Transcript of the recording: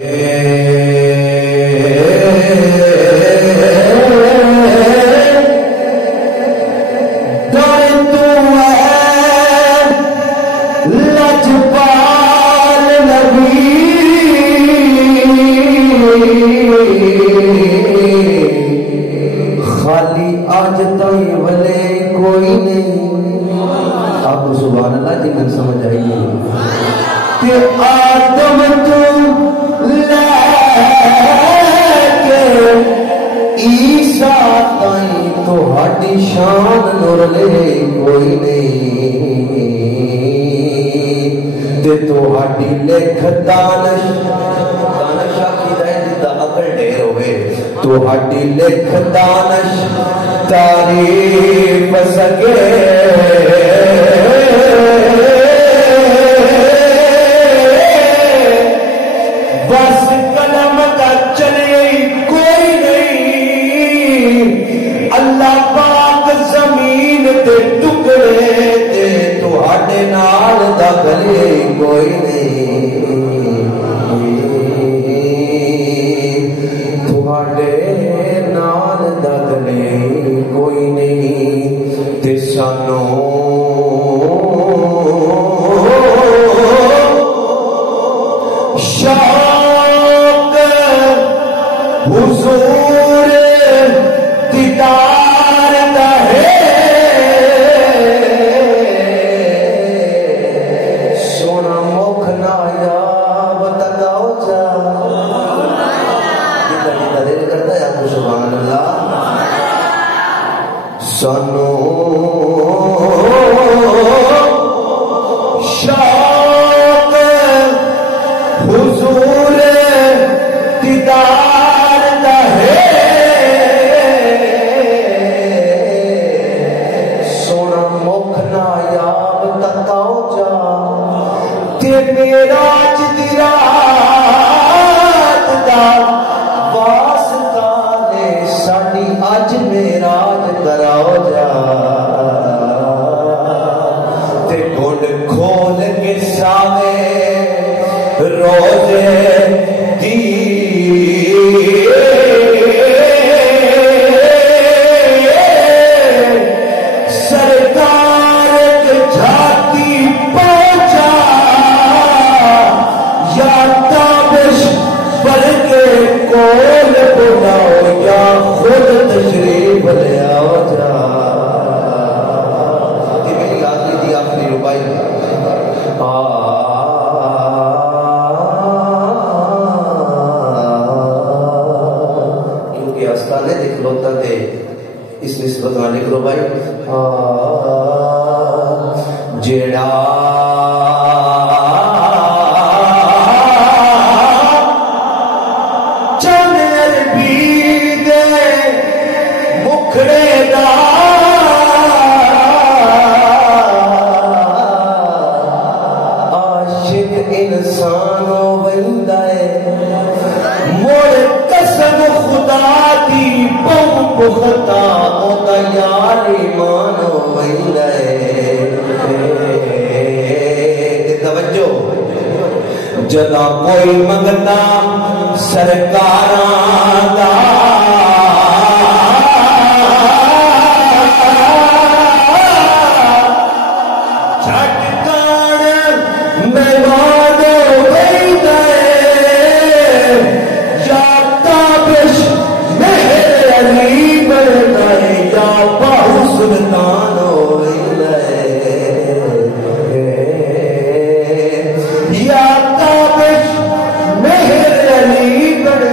خالی آج تائیں ولے کوئی نہیں. آپ کو سبحان اللہ کی من سمجھ آئیے کہ آدم تو لے کے عیسیٰ تائیں تو ہاڈی شان نور لے کوئی نہیں. تے تو ہاڈی لکھ دانش آخی رہے جدہ عقل ڈیر ہوئے تو ہاڈی لکھ دانش تعریف سکے. بس قلم کا چلے کوئی نہیں. اللہ پاک زمین تے ٹکڑے تے تو ہاڈے نال دا گلے کوئی نہیں. نال دگلے کوئی نہیں. تے سانو شوق حضور دیدار دا ہے. سونا مکھ نایاب تکاؤ جا دل کرتا ہے. آپ کو سبحان اللہ. سانو شوق حضور دیدار دا ہے. سونا مکھ نایاب تکاؤ جا تے معراج دی رات دا ساڈی اج معراج کراؤ جا. تے گھڑ کھول کے سامنے روزے دی سرکار کے جھاتی پہنچا یا تابش بڑھ کے کول بلاؤ یا خود تشریف لے آؤ جا. یہ میری آخری تھی آخری ربائی. کیونکہ استانے دکھلوتا تھے اس نسبت والے کو بھائی جیڑا خطا ہوتا یار ایمان ہوئی رہے. توجہ جدا کوئی منگتا سرکاراں دا چھٹ کان میوان ہوئی رہے. یا تابش مہر علی یا باہو سلطان ہوئی رہے. یا تابش مہر علی بڑھ